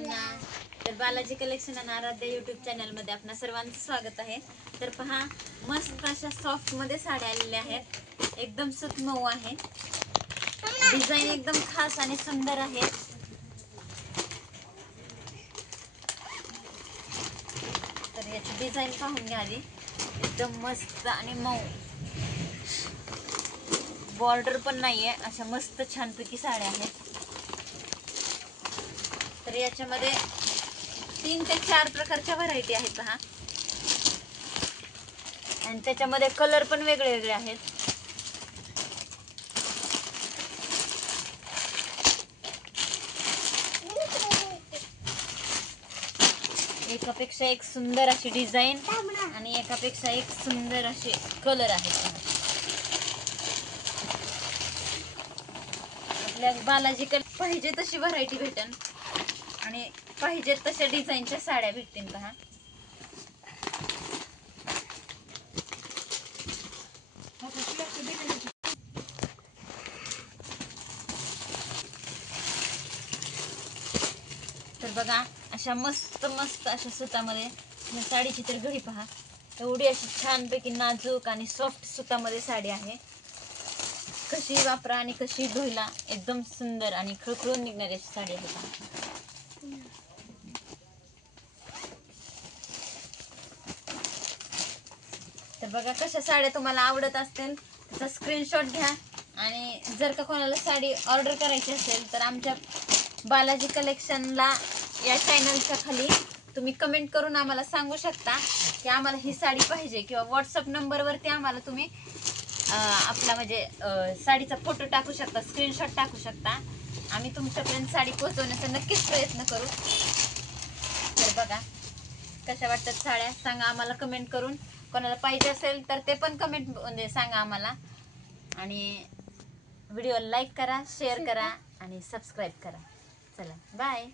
सर्वांना. तर बालाजी कलेक्शन आणि आराध्या युट्यूब चॅनल मध्ये आपणा सर्वांचं स्वागत आहे. तर पहा, मस्त अशा सॉफ्ट मध्ये साड्या आलेल्या आहेत. एकदम सुत मऊ आहे. डिझाईन एकदम खास आणि सुंदर आहे. तर याची डिझाईन पाहून घ्या आधी. एकदम मस्त आणि मऊ, बॉर्डर पण नाहीये, अशा मस्त छानपैकी साड्या आहेत. तर याच्यामध्ये 3 ते 4 प्रकारच्या व्हरायटी आहेत पहा, आणि त्याच्यामध्ये कलर पण वेगळे वेगळे आहेत. एकापेक्षा एक सुंदर अशी डिझाईन आणि एकापेक्षा एक सुंदर असे कलर आहेत. आपल्या बालाजी पाहिजे तशी व्हरायटी भेटेल आणि पाहिजे तशा डिझाईनच्या साड्या भेटतील पहा. तर बघा, अशा मस्त मस्त अशा सुतामध्ये या साडीची तर घडी पहा. एवढी अशी छानपैकी नाजूक आणि सॉफ्ट सुतामध्ये साडी आहे. कशी वापरा आणि कशी धुयला एकदम सुंदर आणि खळखळून निघणारी अशी साडी आहे पहा. तर बघा, कशा साड्या तुम्हाला आवडत असतील त्याचा स्क्रीनशॉट घ्या. आणि जर का कोणाला साडी ऑर्डर करायची असेल तर आमच्या बालाजी कलेक्शनला या चॅनलच्या खाली तुम्ही कमेंट करून आम्हाला सांगू शकता की आम्हाला ही साडी पाहिजे, किंवा व्हॉट्सअप नंबरवरती आम्हाला तुम्ही आपला म्हणजे साडीचा फोटो टाकू शकता, स्क्रीनशॉट टाकू शकता. आम्ही तुमच्यापर्यंत साडी पोहोचवण्याचा नक्कीच प्रयत्न करू. तर बघा, कशा वाटतात साड्या सांगा आम्हाला कमेंट करून. कोणाला पाहिजे असेल तर ते पण कमेंट मध्ये सांगा आम्हाला. आणि व्हिडिओ लाईक करा, शेअर करा आणि सबस्क्राईब करा. चला, बाय.